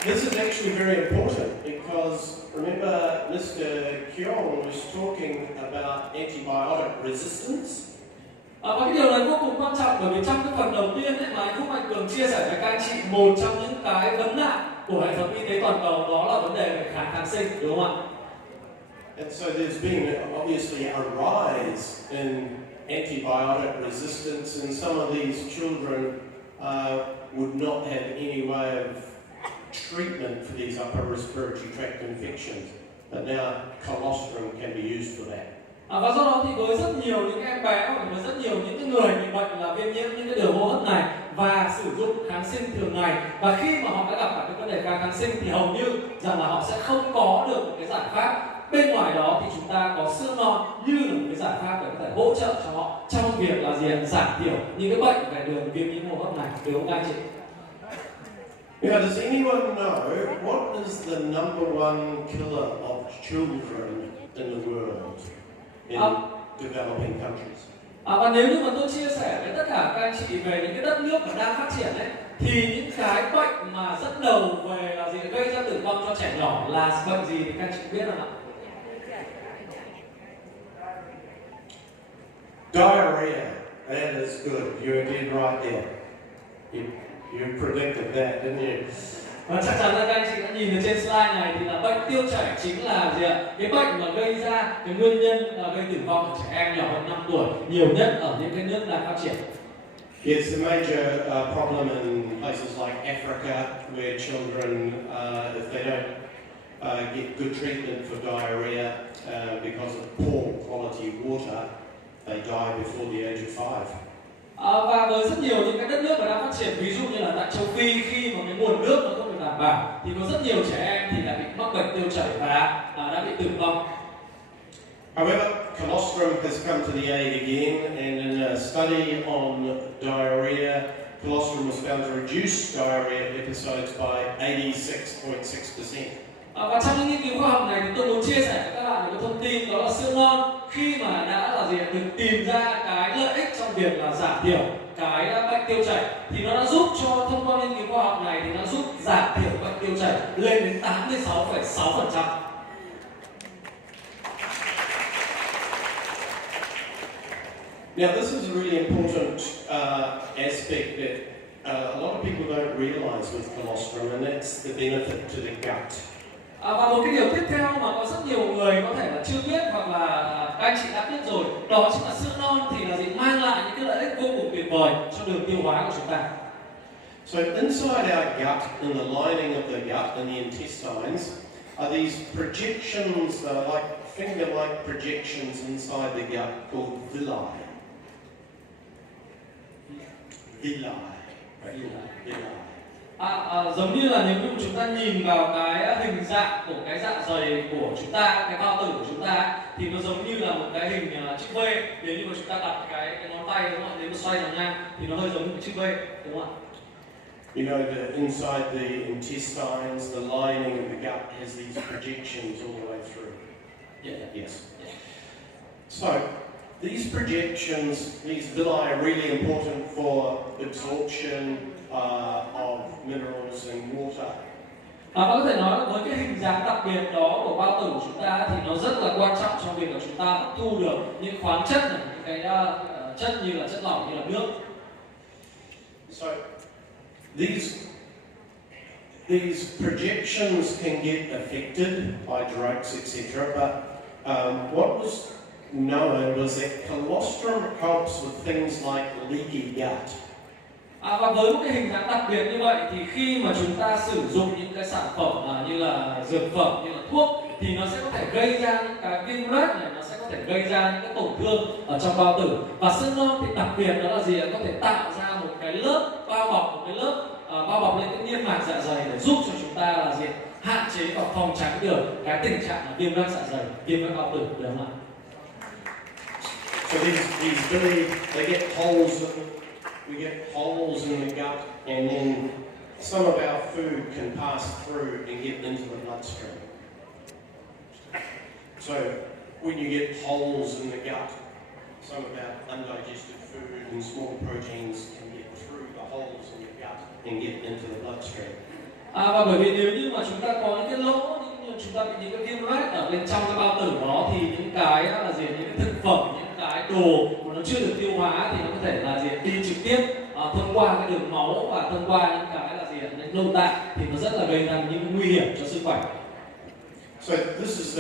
This is actually very important because remember Mr. Kyong was talking about antibiotic resistance. Và cái điều này vô cùng quan trọng bởi vì trong cái phần đầu tiên ấy, mà anh Phúc Mạnh Cường chia sẻ với các anh chị, một trong những cái vấn nạn của hệ thống y tế toàn cầu đó là vấn đề về kháng sinh, đúng không ạ? And so there's been obviously a rise in antibiotic resistance, and some of these children would not have any way of treatment for these upper respiratory tract infections, but now colostrum can be used for that. Và do đó thì với rất nhiều những em bé hoặc với rất nhiều những người bị bệnh là viêm nhiễm những cái đường hô hấp này và sử dụng kháng sinh thường ngày, và khi mà họ đã gặp phải cái vấn đề kháng sinh thì hầu như rằng là họ sẽ không có được một cái giải pháp bên ngoài đó, thì chúng ta có sữa non như là một cái giải pháp để có thể hỗ trợ cho họ trong việc là giảm thiểu những cái bệnh về đường viêm nhiễm hô hấp này, đúng không anh chị? Now, does anyone know what is the number one killer of children in the world in developing countries? Và nếu như mà tôi chia sẻ với tất cả các anh chị về những cái đất nước mà đang phát triển ấy, thì những cái bệnh mà dẫn đầu về là gì, gây ra tử vong cho trẻ nhỏ là bệnh gì thì các anh chị biết không ạ? Diarrhea. That is good. You did right there. You predicted that, didn't you? Và chắc chắn là các anh chị đã nhìn ở trên slide này thì là bệnh tiêu chảy chính là gì ạ? Cái bệnh mà gây ra cái nguyên nhân gây tử vong ở trẻ em nhỏ hơn 5 tuổi nhiều nhất ở những cái nước đang phát triển. It's a major problem in places like Africa, where children, if they don't get good treatment for diarrhea because of poor quality water, they die before the age of 5. Và với rất nhiều những cái đất nước mà đang phát triển, ví dụ như là tại châu Phi, khi mà cái nguồn nước nó không được đảm bảo thì có rất nhiều trẻ em thì đã bị mắc bệnh tiêu chảy và đã bị tử vong. However, colostrum has come to the aid again, and in a study on diarrhea, colostrum was found to reduce diarrhea episodes by 86.6%. Và trong những nghiên cứu khoa học này thì tôi muốn chia sẻ với các bạn một cái thông tin, đó là sữa ngon khi mà đã là gì được tìm ra cái lợi ích trong việc là giảm thiểu cái bệnh tiêu chảy thì nó đã giúp cho, thông qua nghiên cứu khoa học này thì nó giúp giảm thiểu bệnh tiêu chảy lên đến 86,6%. Now, this is a really important aspect that a lot of people don't realize with colostrum, and that's the benefit to the gut. Và một cái điều tiếp theo mà có rất nhiều người có thể là chưa biết hoặc là các anh chị đã biết rồi, đó chính là sữa non thì là gì, mang lại những cái lợi ích vô cùng tuyệt vời cho đường tiêu hóa của chúng ta. So inside our gut, in the lining of the gut and the intestines, are these projections, like finger-like projections inside the gut called villi. Villi. Giống như là nếu như chúng ta nhìn vào cái hình dạng của cái dạ dày của chúng ta, cái bao tử của chúng ta thì nó giống như là một cái hình chữ V. Nếu như mà chúng ta đặt cái ngón tay đúng không? Nếu mà xoay thẳng ngang thì nó hơi giống một cái chữ V, đúng không ạ? You know that inside the intestines, the lining of the gut has these projections all the way through. Yeah. Yes. Yeah. So these projections, these villi are really important for absorption of minerals and water. Và có thể nói là với cái hình dáng đặc biệt đó của bao tử của chúng ta thì nó rất là quan trọng trong việc là chúng ta hấp thu được những khoáng chất này, những cái chất như là chất lỏng, như là nước. So these projections can get affected by drugs, etc. But what was known was that colostrum helps with things like leaky gut. Và với một cái hình dáng đặc biệt như vậy thì khi mà chúng ta sử dụng những cái sản phẩm như là dược phẩm, như là thuốc thì nó sẽ có thể gây ra những cái viêm loét này, nó sẽ có thể gây ra những cái tổn thương ở trong bao tử. Và sữa non thì đặc biệt đó là gì? Có thể tạo ra một cái lớp bao bọc, một cái lớp bao bọc lên cái niêm mạc dạ dày để giúp cho chúng ta là gì? Hạn chế và phòng tránh được cái tình trạng là viêm loét dạ dày, viêm loét bao tử, đúng không ạ? So these villi, they get holes. We get holes in the gut, and then some of our food can pass through and get into the bloodstream. So when you get holes in the gut, some of our undigested food and small proteins can get through the holes in the gut and get into the bloodstream. Và bởi vì nếu như mà chúng ta có những cái lỗ, chúng ta bị những cái viêm loét ở bên trong cái bao tử đó thì những cái là gì, những cái thực phẩm, những cái đồ mà nó chưa được tiêu hóa thì nó có thể là gì, đi trực tiếp thông qua cái đường máu và thông qua những cái là gì, những nội tạng thì nó rất là gây ra những nguy hiểm cho sức khỏe. So this is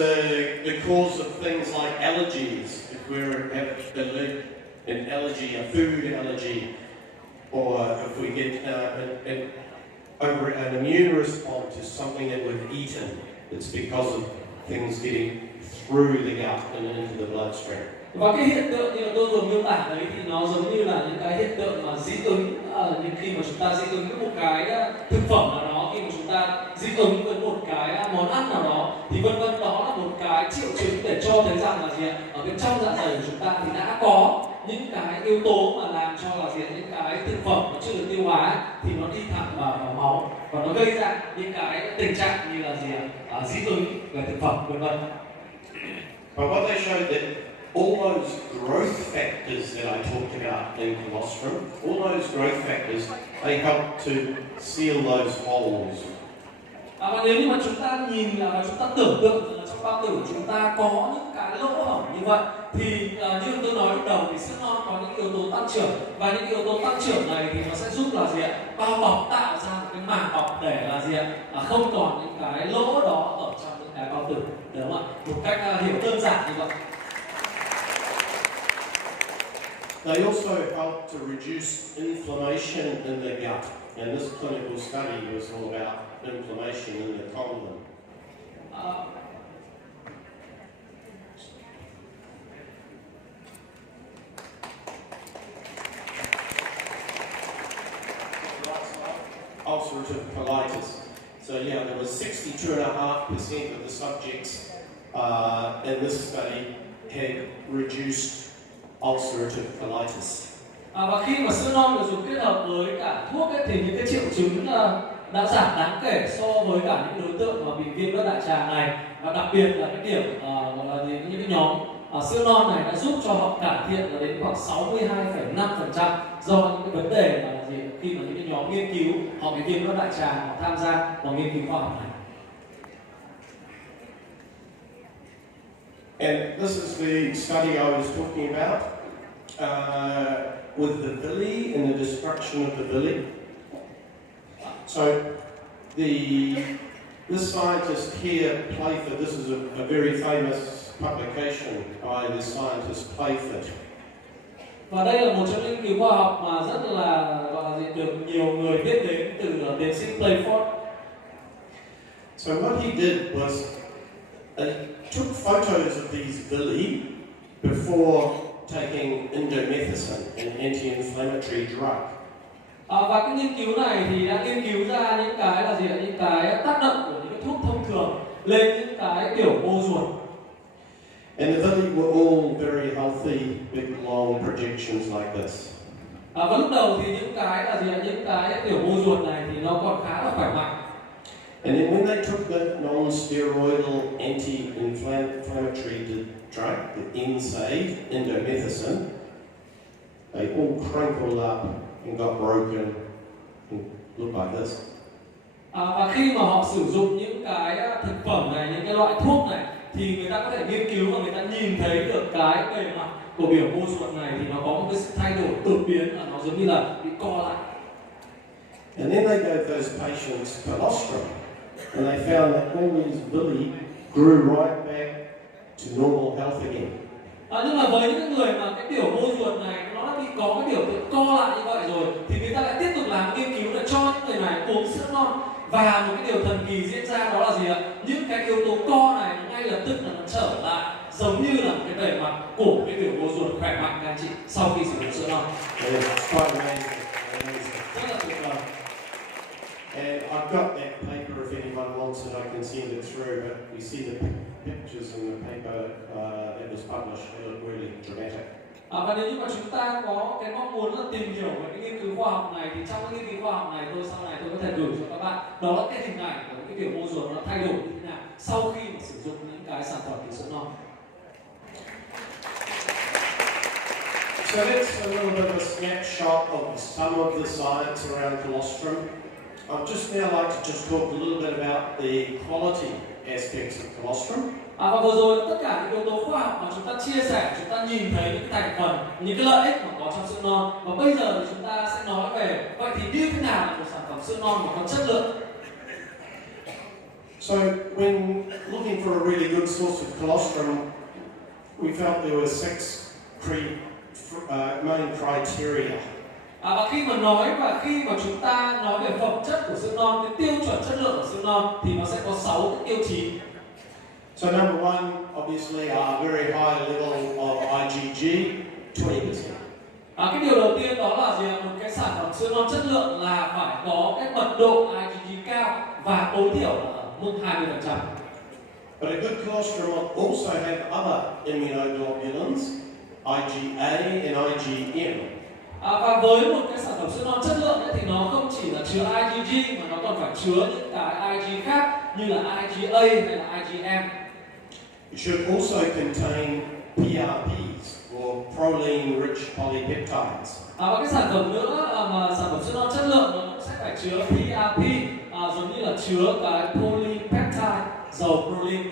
the cause of things like allergies. If we have an allergy, a food allergy, or if we get an immune response to something that we've eaten, it's because of things getting through the gut and into the bloodstream. Và cái hiện tượng như là tôi vừa miêu tả đấy thì nó giống như là những cái hiện tượng mà dị ứng, nhưng khi mà chúng ta dị ứng với một cái thực phẩm nào đó, khi mà chúng ta dị ứng với một cái món ăn nào đó thì vân vân, đó là một cái triệu chứng để cho thấy rằng là gì ạ, ở bên trong dạ dày của chúng ta thì đã có những cái yếu tố mà làm cho là gì, những cái thực phẩm nó chưa được tiêu hóa thì nó đi thẳng vào máu và nó gây ra những cái tình trạng như là gì ạ, dị ứng về thực phẩm vân vân. But what they showed that all those growth factors that I talked about in colostrum, all those growth factors, they help to seal those holes. Và nếu như mà chúng ta nhìn và chúng ta tưởng tượng là trong bao tử của chúng ta có những cái lỗ hổng như vậy thì như tôi nói lúc đầu thì sữa non có những yếu tố tăng trưởng, và những yếu tố tăng trưởng này thì nó sẽ giúp là gì ạ, bao bọc, tạo ra một cái màng bọc để là gì ạ, không còn những cái lỗ đó ở trong những cái bao tử, đúng không ạ? Một cách hiểu đơn giản như vậy. They also help to reduce inflammation in the gut, and this clinical study was all about inflammation in the colon. Ulcerative colitis. So yeah, there was 62.5% of the subjects in this study had reduced ulcerative colitis. Và khi mà sữa non được dùng kết hợp với cả thuốc ấy, thì những cái triệu chứng đã giảm đáng kể so với cả những đối tượng mà bị viêm đất đại tràng này, và đặc biệt là cái điểm gọi là gì, những cái nhóm sữa non này đã giúp cho họ cải thiện là đến khoảng 62,5% do những cái vấn đề mà là gì, khi mà những cái nhóm nghiên cứu họ bị viêm đất đại tràng họ tham gia vào nghiên cứu khoa học này. And this is the study I was talking about with the villi and the destruction of the villi. So this scientist here, Playford, this is a very famous publication by the scientist Playford. Và đây là một trong những nghiên cứu khoa học mà rất là gọi là gì, được nhiều người biết đến từ tiến sĩ Playford. So what he did was took photos of these villi before taking indomethacin, an anti-inflammatory drug. Và cái nghiên cứu này thì đã nghiên cứu ra những cái là gì, những cái tác động của những cái thuốc thông thường lên những cái biểu mô ruột. And the villi were all very healthy, big long projections like this. Và lúc đầu thì những cái là gì, những cái biểu mô ruột này thì nó còn khá là khỏe mạnh. And then when they took the non-steroidal anti-inflammatory drug, the NSAID, indomethacin, they all crinkled up and got broken and looked like this. Và khi mà họ sử dụng những cái thực phẩm này, những cái loại thuốc này, thì người ta có thể nghiên cứu và người ta nhìn thấy được cái bề mặt của biểu mô ruột này thì nó có một cái sự thay đổi đột biến, là nó giống như là bị co lại. And then they gave those patients colostrum, and they found that all these villi grew right back to normal health again. Nhưng mà với những người mà cái biểu mô ruột này nó đã bị có cái biểu tượng co lại như vậy rồi, thì người ta lại tiếp tục làm nghiên cứu để cho những người này uống sữa non, và một cái điều thần kỳ diễn ra đó là gì ạ? Những cái yếu tố co này ngay lập tức là nó trở lại giống như là một cái bề mặt của cái biểu mô ruột khỏe mạnh các anh chị sau khi sử dụng sữa non. Rất là tuyệt vời. And I've got that paper if anyone wants it, I can send it through, but you see the pictures in the paper that was published, they look really dramatic. Và nếu như mà chúng ta có cái mong muốn là tìm hiểu về cái nghiên cứu khoa học này, thì trong cái nghiên cứu khoa học này sau này tôi có thể gửi cho các bạn, đó là cái hình ảnh của cái biểu mô ruột nó thay đổi như thế nào sau khi mà sử dụng những cái sản phẩm từ sữa non. So that's a little bit of a snapshot of some of the science around colostrum. I'd just now like to just talk a little bit about the quality aspects of colostrum. Và vừa rồi tất cả những yếu tố khoa học mà chúng ta chia sẻ, chúng ta nhìn thấy những cái thành phần, những cái lợi ích mà có trong sữa non. Và bây giờ thì chúng ta sẽ nói về vậy thì như thế nào là một sản phẩm sữa non mà có chất lượng. So when looking for a really good source of colostrum, we felt there were 6 main criteria. Và khi mà chúng ta nói về phẩm chất của sữa non, cái tiêu chuẩn chất lượng của sữa non thì nó sẽ có 6 cái tiêu chí. So number one, obviously, a very high level of IgG, 20%. Cái điều đầu tiên đó là gì? Một cái sản phẩm sữa non chất lượng là phải có cái mật độ IgG cao và tối thiểu là ở mức 20%. But a good colostrum will also have other immunoglobulins, IgA and IgM. Và với một cái sản phẩm sữa non chất lượng ấy, thì nó không chỉ là chứa IgG mà nó còn phải chứa những cái Ig khác như là IgA hay là IgM. It should also contain PRPs, or proline-rich polypeptides. Và cái sản phẩm nữa mà sản phẩm sữa non chất lượng nó cũng sẽ phải chứa PRP, giống như là chứa cái polypeptide dầu proline.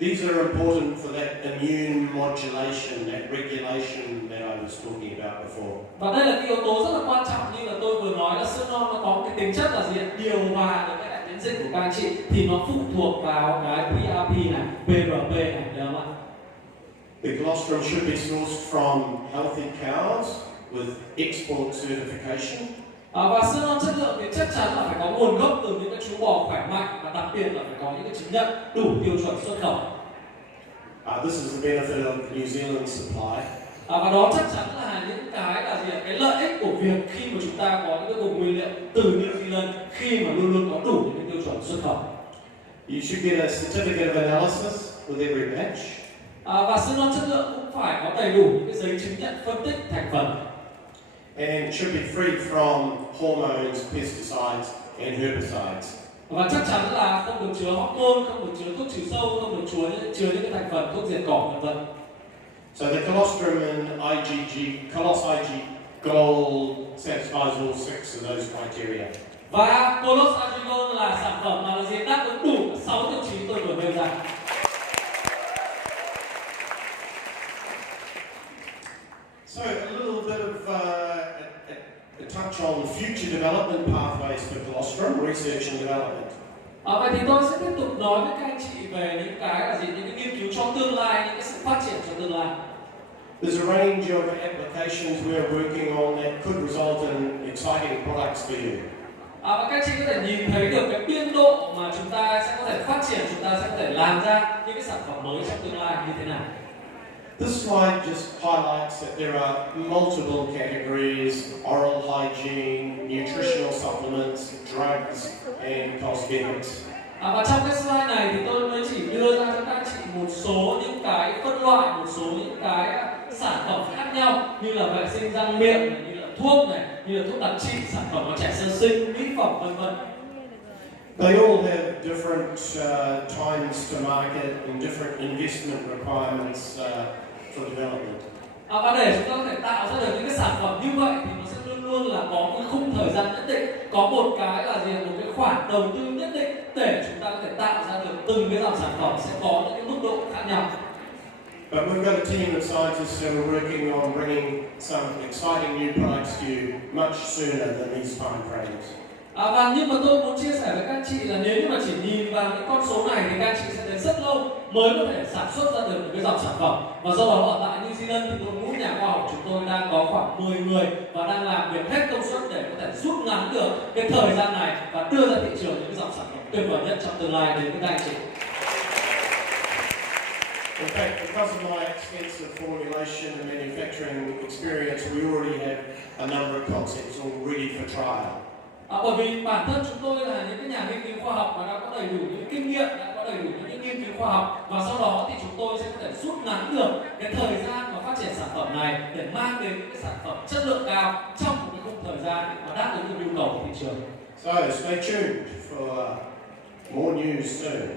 These are important for that immune modulation, that regulation that I was talking about before. Và đây là cái yếu tố rất là quan trọng, như là tôi vừa nói là sữa non nó có cái tính chất là gì? Điều hòa được cái hệ miễn dịch của các anh chị, thì nó phụ thuộc vào cái PRP này, PRP này, được không ạ? The colostrum should be sourced from healthy cows with export certification. Và sữa non chất lượng thì chắc chắn là phải có nguồn gốc từ những cái chú bò khỏe mạnh, và đặc biệt là phải có những cái chứng nhận đủ tiêu chuẩn xuất khẩu. This is the benefit of New Zealand supply. Và đó chắc chắn là những cái là gì? Cái lợi ích của việc khi mà chúng ta có những cái vùng nguyên liệu từ New Zealand, khi mà luôn luôn có đủ những cái tiêu chuẩn xuất khẩu. You should get a certificate of analysis with every batch. Và sữa non chất lượng cũng phải có đầy đủ những cái giấy chứng nhận phân tích thành phần. and should be free from hormones, pesticides, and herbicides. Và chắc chắn là không được chứa hormone, không được chứa thuốc trừ sâu, không được chứa những cái thành phần thuốc diệt cỏ vân vân. So the colostrum in Colos IG Gold satisfies all 6 of those criteria. Và Colos Arginol là sản phẩm mà là gì đáp ứng đủ 6 tiêu chí tôi vừa nêu ra. So a little bit of a touch on future development pathways for colostrum, research and development. Vậy thì tôi sẽ tiếp tục nói với các anh chị về những cái là gì, những cái nghiên cứu cho tương lai, những cái sự phát triển cho tương lai. There's a range of applications we're working on that could result in exciting products for you. Và các chị có thể nhìn thấy được cái biên độ mà chúng ta sẽ có thể phát triển, chúng ta sẽ có thể làm ra những cái sản phẩm mới trong tương lai như thế nào. This slide just highlights that there are multiple categories: oral hygiene, nutritional supplements, drugs, and cosmetics. Và trong cái slide này thì tôi mới chỉ đưa ra cho các chị một số những cái phân loại, một số những cái sản phẩm khác nhau như là vệ sinh răng miệng, như là thuốc này, như là thuốc đặc trị, sản phẩm cho trẻ sơ sinh, mỹ phẩm vân vân. They all have different times to market and different investment requirements for development. Và để chúng ta có thể tạo ra được những cái sản phẩm như vậy thì nó sẽ luôn luôn là có một khung thời gian nhất định, có một cái là gì, một cái khoản đầu tư nhất định để chúng ta có thể tạo ra được từng cái dòng sản phẩm sẽ có những cái mức độ khác nhau. But we've got a team of scientists who are working on bringing some exciting new products to you much sooner than these time frames. Và nhưng mà tôi muốn chia sẻ với các chị là nếu như mà chỉ nhìn vào những con số này thì các chị sẽ đến rất lâu mới có thể sản xuất ra được một cái dòng sản phẩm. Và do đó ở tại New Zealand thì đội ngũ nhà khoa học chúng tôi đang có khoảng 10 người và đang làm việc hết công suất để có thể rút ngắn được cái thời gian này và đưa ra thị trường những cái dòng sản phẩm tuyệt vời nhất trong tương lai đến với các anh chị. In fact, because of my extensive formulation and manufacturing experience, we already have a number of concepts all ready for trial. Bởi vì bản thân chúng tôi là những cái nhà nghiên cứu khoa học và đã có đầy đủ những kinh nghiệm, đã có đầy đủ những nghiên cứu khoa học và sau đó thì chúng tôi sẽ có thể rút ngắn được cái thời gian mà phát triển sản phẩm này để mang đến những cái sản phẩm chất lượng cao trong một cái khung thời gian và đáp ứng được nhu cầu của thị trường. So stay tuned for more news soon.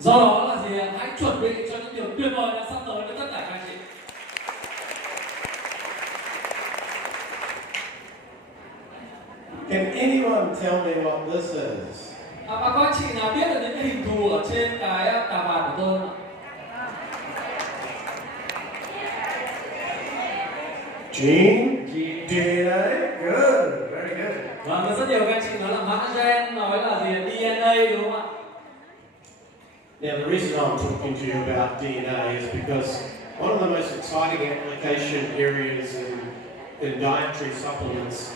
Do đó là gì, hãy chuẩn bị cho những điều tuyệt vời đã sắp tới với tất cả các anh chị. Can anyone tell me what this is? Và các chị nào biết được những cái hình thù ở trên cái cà vạt của tôi không? Gene? DNA? Good, very good. Vâng, rất nhiều các anh chị nói là mã gen, nói là gì, DNA đúng không ạ? Now the reason I'm talking to you about DNA is because one of the most exciting application areas in dietary supplements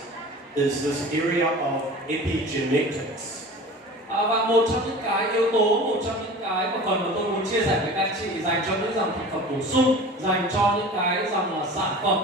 is this area of epigenetics. Và một trong những cái yếu tố, một trong những cái mà phần mà tôi muốn chia sẻ với các anh chị dành cho những dòng thực phẩm bổ sung, dành cho những cái dòng sản phẩm